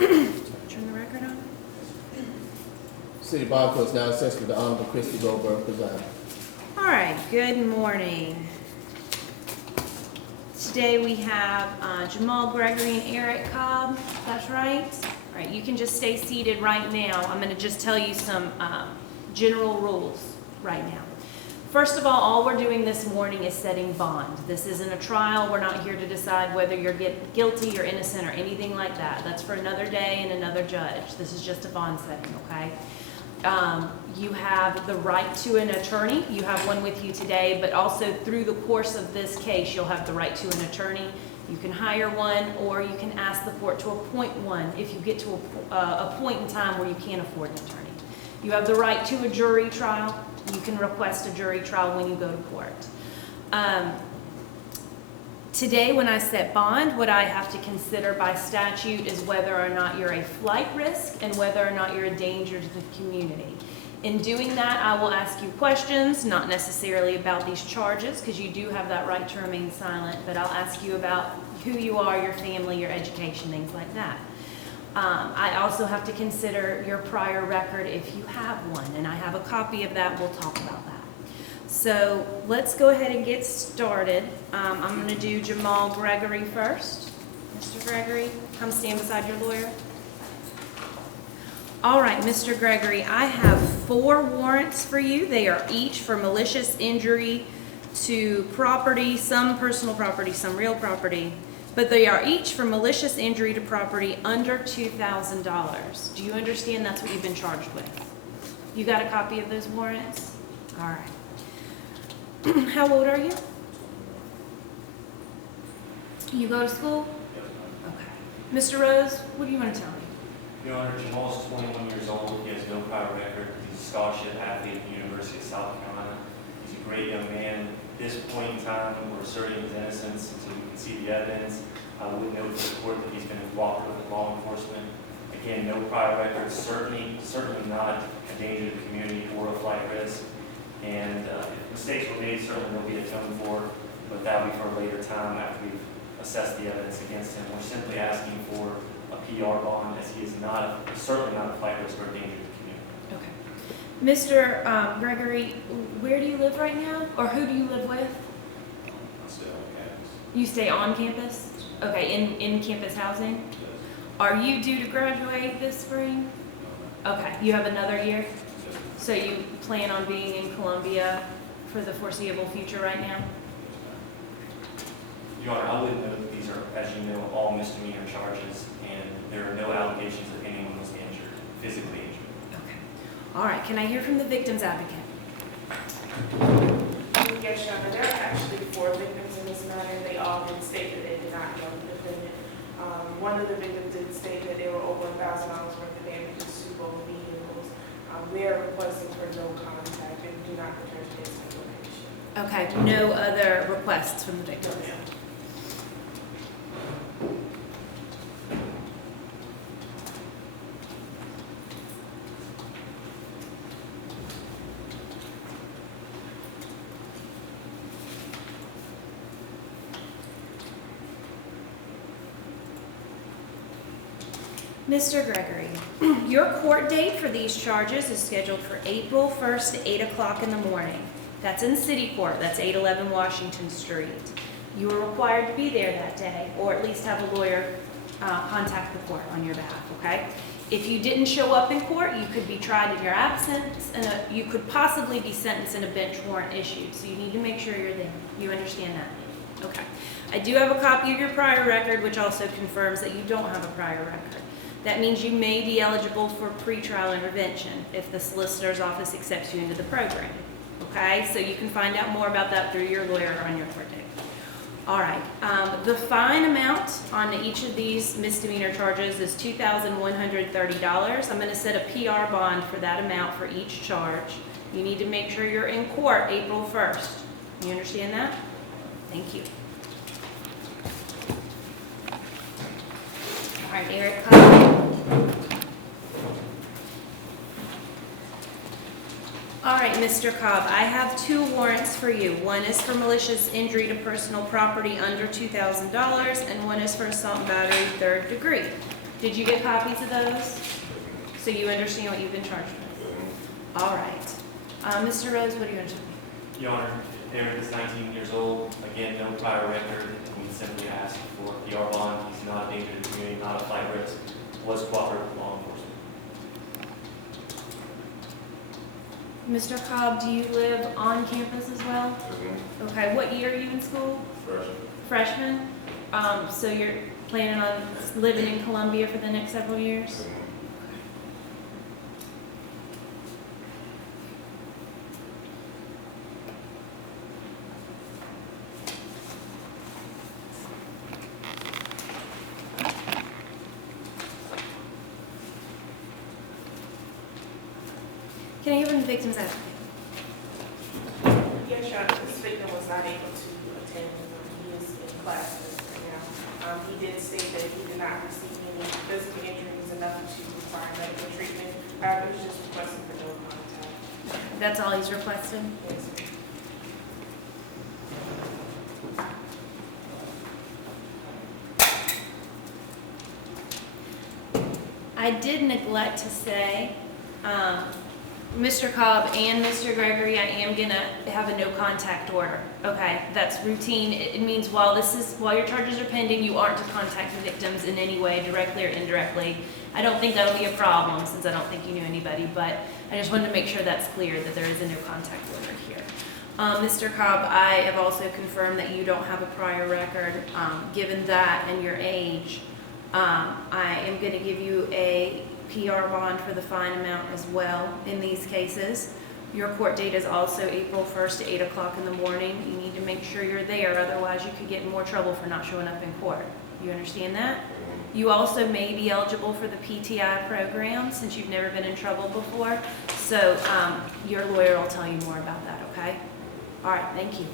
Turn the record on. City Bar Court is now assessed with the Honorable Christy Goldberg presiding. All right, good morning. Today we have Jamal Gregory and Eric Cobb, that's right. All right, you can just stay seated right now. I'm gonna just tell you some general rules right now. First of all we're doing this morning is setting bond. This isn't a trial. We're not here to decide whether you're guilty or innocent or anything like that. That's for another day and another judge. This is just a bond setting, okay? You have the right to an attorney. You have one with you today, but also through the course of this case, you'll have the right to an attorney. You can hire one, or you can ask the court to appoint one if you get to a point in time where you can't afford an attorney. You have the right to a jury trial. You can request a jury trial when you go to court. Today, when I set bond, what I have to consider by statute is whether or not you're a flight risk and whether or not you're a danger to the community. In doing that, I will ask you questions, not necessarily about these charges, because you do have that right to remain silent, but I'll ask you about who you are, your family, your education, things like that. I also have to consider your prior record if you have one, and I have a copy of that. We'll talk about that. So let's go ahead and get started. I'm going to do Jamal Gregory first. Mr. Gregory, come stand beside your lawyer. All right, Mr. Gregory, I have 4 warrants for you. They are each for malicious injury to property, some personal property, some real property. But they are each for malicious injury to property under $2,000. Do you understand that's what you've been charged with? You got a copy of those warrants? All right. How old are you? You go to school? Okay. Mr. Rose, what do you want to tell me? Your Honor, Jamal is 21 years old. He has no prior record. He's a scholarship athlete at the University of South Carolina. He's a great young man. At this point in time, we're asserting his innocence until we can see the evidence. I would note to the court that he's been cooperative with law enforcement. Again, no prior record, certainly not a danger to the community or a flight risk. And if mistakes were made, certainly they'll be atoned for, but that'll be for a later time after we've assessed the evidence against him. We're simply asking for a PR bond, as he is certainly not a flight risk or a danger to the community. Okay. Mr. Gregory, where do you live right now? Or who do you live with? I stay on campus. You stay on campus? Okay, in campus housing? Are you due to graduate this spring? Okay, you have another year? So you plan on being in Columbia for the foreseeable future right now? Your Honor, I would note that these are, as you know, all misdemeanor charges, and there are no allegations that anyone was injured, physically injured. Okay. All right, can I hear from the victim's advocate? Yes, Your Honor, there are actually 4 victims in this matter. They all did state that they did not know the defendant. One of the victims did state that there were over $1,000 worth of damages to both vehicles. We are requesting for no contact and do not return to this information. Okay, no other requests from the victims? No, ma'am. Mr. Gregory, your court date for these charges is scheduled for April 1st at 8 o'clock in the morning. That's in City Court. That's 811 Washington Street. You are required to be there that day, or at least have a lawyer contact the court on your behalf, okay? If you didn't show up in court, you could be tried in your absence, and you could possibly be sentenced and a bench warrant issued. So you need to make sure you're there. You understand that? Okay. I do have a copy of your prior record, which also confirms that you don't have a prior record. That means you may be eligible for pretrial intervention if the solicitor's office accepts you into the program. Okay, so you can find out more about that through your lawyer on your court date. All right, the fine amount on each of these misdemeanor charges is $2,130. I'm going to set a PR bond for that amount for each charge. You need to make sure you're in court April 1st. You understand that? Thank you. All right, Eric Cobb. All right, Mr. Cobb, I have 2 warrants for you. One is for malicious injury to personal property under $2,000, and one is for assault and battery 3rd degree. Did you get copies of those? So you understand what you've been charged with? All right. Mr. Rose, what do you understand? Your Honor, Eric is 19 years old, again, no prior record, and we simply asked for a PR bond. He's not a danger to the community, not a flight risk, was cooperative with law enforcement. Mr. Cobb, do you live on campus as well? Okay, what year are you in school? Freshman? So you're planning on living in Columbia for the next several years? Can I hear from the victim's advocate? Yes, Your Honor, this victim was not able to attend. He is in classes right now. He did state that he did not receive any physical injuries enough to require medical treatment. However, he was just requesting for no contact. That's all he's requesting? Yes, I did neglect to say, Mr. Cobb and Mr. Gregory, I am gonna have a no contact order. Okay, that's routine. It means while your charges are pending, you aren't to contact the victims in any way, directly or indirectly. I don't think that'll be a problem since I don't think you knew anybody, but I just wanted to make sure that's clear that there is a no contact order here. Mr. Cobb, I have also confirmed that you don't have a prior record. Given that and your age, I am going to give you a PR bond for the fine amount as well in these cases. Your court date is also April 1st at 8 o'clock in the morning. You need to make sure you're there, otherwise you could get in more trouble for not showing up in court. You understand that? You also may be eligible for the PTI program since you've never been in trouble before. So your lawyer will tell you more about that, okay? All right, thank you.